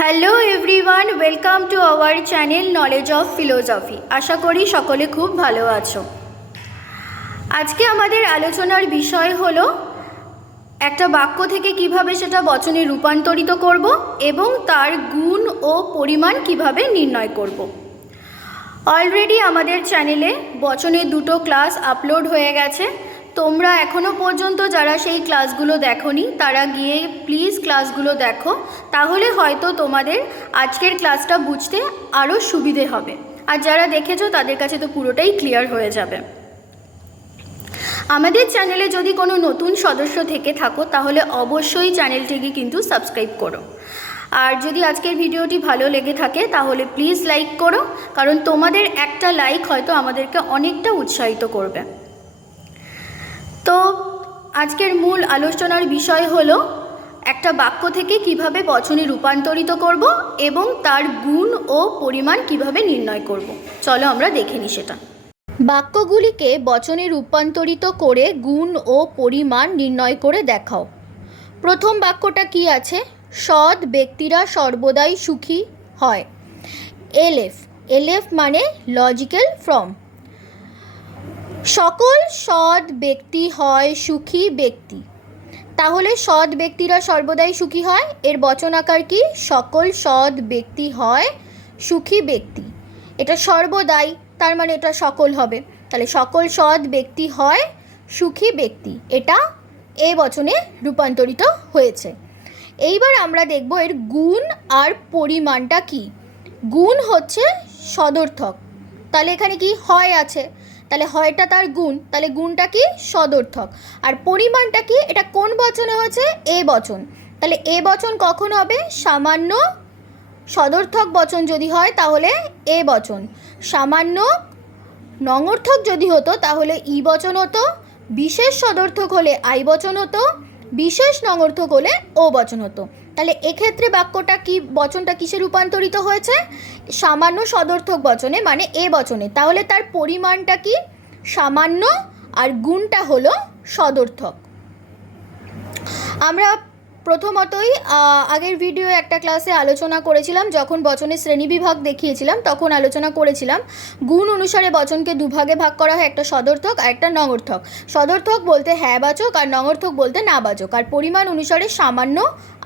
Hello everyone, welcome to our channel knowledge of philosophy. আশা করি সকলে খুব ভালো আছো। আজকে আমাদের আলোচনার বিষয় হলো একটা বাক্য থেকে কিভাবে সেটা বচনে রূপান্তরিত করব এবং তার গুণ ও পরিমাণ কিভাবে নির্ণয় করব। অলরেডি আমাদের চ্যানেলে বচনের 2টো ক্লাস আপলোড হয়ে গেছে। তোমরা এখনও পর্যন্ত যারা সেই ক্লাসগুলো দেখোনি তারা গিয়ে প্লিজ ক্লাসগুলো দেখো, তাহলে হয়তো তোমাদের আজকের ক্লাসটা বুঝতে আরও সুবিধে হবে। আর যারা দেখেছো তাদের কাছে তো পুরোটাই ক্লিয়ার হয়ে যাবে। আমাদের চ্যানেলে যদি কোনো নতুন সদস্য থেকে থাকো তাহলে অবশ্যই চ্যানেলটিকে কিন্তু সাবস্ক্রাইব করো। আর যদি আজকের ভিডিওটি ভালো লেগে থাকে তাহলে প্লিজ লাইক করো, কারণ তোমাদের একটা লাইক হয়তো আমাদেরকে অনেকটা উৎসাহিত করবে। তো আজকের মূল আলোচনার বিষয় হলো একটা বাক্য থেকে কিভাবে বচনে রূপান্তরিত করব এবং তার গুণ ও পরিমাণ কিভাবে নির্ণয় করব। চলো আমরা দেখে নিই সেটা। বাক্যগুলিকে বচনে রূপান্তরিত করে গুণ ও পরিমাণ নির্ণয় করে দেখাও। প্রথম বাক্যটা কি আছে? সৎ ব্যক্তিরা সর্বদাই সুখী হয়। এলএফ মানে লজিক্যাল ফর্ম। সকল সৎ ব্যক্তি হয় সুখী ব্যক্তি। তাহলে সৎ ব্যক্তিরা সর্বদাই সুখী হয়, এর বচন আকার কি? সকল সৎ ব্যক্তি হয় সুখী ব্যক্তি। এটা সর্বদাই, তার মানে এটা সকল হবে। তাহলে সকল সৎ ব্যক্তি হয় সুখী ব্যক্তি, এটা এ বচনে রূপান্তরিত হয়েছে। এইবার আমরা দেখব এর গুণ আর পরিমাণটা কি। গুণ হচ্ছে সদর্থক, তাহলে এখানে কি হয় আছে, তাহলে হয়টা তার গুণ, তাহলে গুণটা কি? সদর্থক। আর পরিমাণটা কি? এটা কোন বচনে হয়েছে? এ বচন। তাহলে এ বচন কখন হবে? সামান্য সদর্থক বচন যদি হয় তাহলে এ বচন, সামান্য নঙর্থক যদি হতো তাহলে ই বচন হতো, বিশেষ সদর্থক হলে আই বচন হতো, বিশেষ নঙর্থক হলে ও বচন হতো। তাহলে এক্ষেত্রে বাক্যটা কি, বচনটা কিসে রূপান্তরিত হয়েছে? সামান্য সদর্থক বচনে, মানে এ বচনে। তাহলে তার পরিমাণটা কি? সামান্য, আর গুণটা হলো সদর্থক। আমরা প্রথমতই আগের ভিডিও একটা ক্লাসে আলোচনা করেছিলাম, যখন বচনের শ্রেণীবিভাগ দেখিয়েছিলাম তখন আলোচনা করেছিলাম গুণ অনুসারে বচনকে দুভাগে ভাগ করা হয়, একটা সদর্থক আর একটা নঙর্থক। সদর্থক বলতে হ্যাঁ বাচক আর নঙর্থক বলতে না বাচক। আর পরিমাণ অনুসারে সামান্য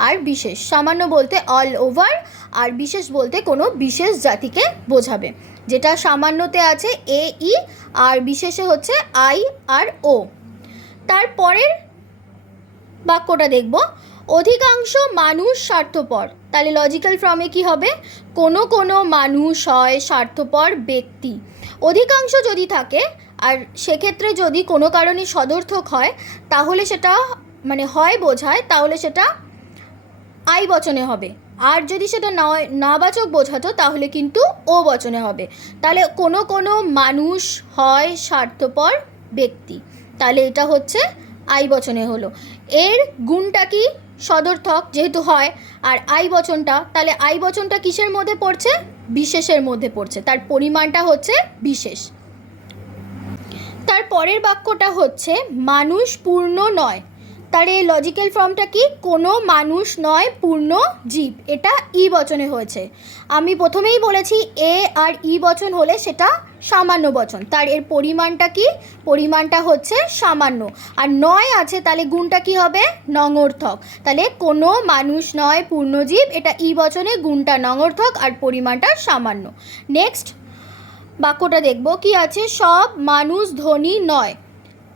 আর বিশেষ। সামান্য বলতে অল ওভার, আর বিশেষ বলতে কোনো বিশেষ জাতিকে বোঝাবে। যেটা সামান্যতে আছে এ ই, আর বিশেষে হচ্ছে আই আর ও। তারপরের বাক্যটা দেখব, অধিকাংশ মানুষ স্বার্থপর। তাহলে লজিক্যাল ফর্মে কি হবে? কোনো কোনো মানুষ হয় স্বার্থপর ব্যক্তি। অধিকাংশ যদি থাকে আর সেক্ষেত্রে যদি কোনো কারণে সদর্থক হয় তাহলে সেটা মানে হয় বোঝায়, তাহলে সেটা আই বচনে হবে। আর যদি সেটা নাবাচক বোঝাতো তাহলে কিন্তু ও বচনে হবে। তাহলে কোনো কোনো মানুষ হয় স্বার্থপর ব্যক্তি, তাহলে এটা হচ্ছে আই বচনে হলো। এর গুণটা কি? সদর্থক যেহেতু হয়, আর আই বচনটা, তাহলে আই বচনটা কিসের মধ্যে পড়ছে? বিশেষের মধ্যে পড়ছে। তার পরিমাণটা হচ্ছে বিশেষ। তার পরের বাক্যটা হচ্ছে মানুষ পূর্ণ নয়। তার এই লজিক্যাল ফর্মটা কি? কোনো মানুষ নয় পূর্ণ জীব। এটা ই বচনে হয়েছে। আমি প্রথমেই বলেছি এ আর ই বচন হলে সেটা সামান্য বচন। তার এর পরিমাণটা কি? পরিমাণটা হচ্ছে সামান্য। আর নয় আছে, তাহলে গুণটা কি হবে? নঙর্থক। তাহলে কোনো মানুষ নয় পূর্ণজীব, এটা ই বচনে, গুণটা নঙর্থক আর পরিমাণটা সামান্য। নেক্সট বাক্যটা দেখব কি আছে, সব মানুষ ধনী নয়।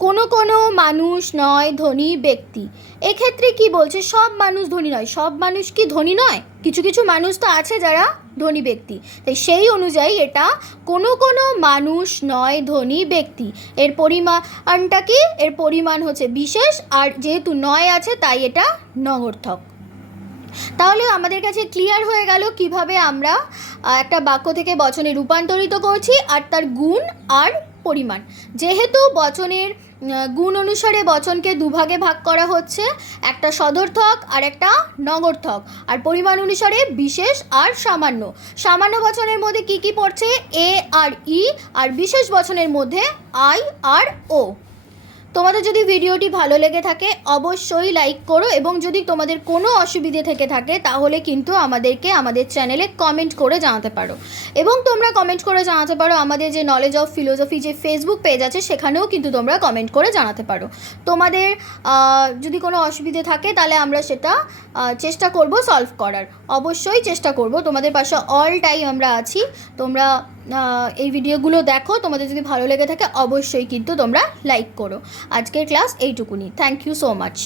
কোনো কোনো মানুষ নয় ধনী ব্যক্তি। এক্ষেত্রে কি বলছে? সব মানুষ ধনী নয়। সব মানুষ কি ধনী নয়? কিছু কিছু মানুষ তো আছে যারা ধনী ব্যক্তি, তাই সেই অনুযায়ী এটা কোনো কোনো মানুষ নয় ধনী ব্যক্তি। এর পরিমাণটা কি? এর পরিমাণ হচ্ছে বিশেষ, আর যেহেতু নয় আছে তাই এটা নঙর্থক। তাহলে আমাদের কাছে ক্লিয়ার হয়ে গেল কিভাবে আমরা একটা বাক্য থেকে বচনে রূপান্তরিত করছি আর তার গুণ আর পরিমাণ। যেহেতু বচনের গুণ অনুসারে বচনকে দুভাগে ভাগ করা হচ্ছে, একটা সদর্থক আর একটা নঙর্থক, আর পরিমাণ অনুসারে বিশেষ আর সামান্য। সামান্য বচনের মধ্যে কি কি পড়ছে? এ আর ই, আর বিশেষ বচনের মধ্যে আই আর ও। তোমাদের যদি ভিডিওটি ভালো লেগে থাকে অবশ্যই লাইক করো, এবং যদি তোমাদের কোনো অসুবিধে থেকে থাকে তাহলে কিন্তু আমাদেরকে আমাদের চ্যানেলে কমেন্ট করে জানাতে পারো। এবং তোমরা কমেন্ট করে জানাতে পারো আমাদের যে নলেজ অফ ফিলোসফি যে ফেসবুক পেজ আছে সেখানেও কিন্তু তোমরা কমেন্ট করে জানাতে পারো। তোমাদের যদি কোনো অসুবিধে থাকে তাহলে আমরা সেটা চেষ্টা করব সলভ করার, অবশ্যই চেষ্টা করব। তোমাদের পাশে অল টাইম আমরা আছি। তোমরা এই ভিডিওগুলো দেখো, তোমাদের যদি ভালো লেগে থাকে অবশ্যই কিন্তু তোমরা লাইক করো। আজকের ক্লাস এইটুকুনি। Thank you so much.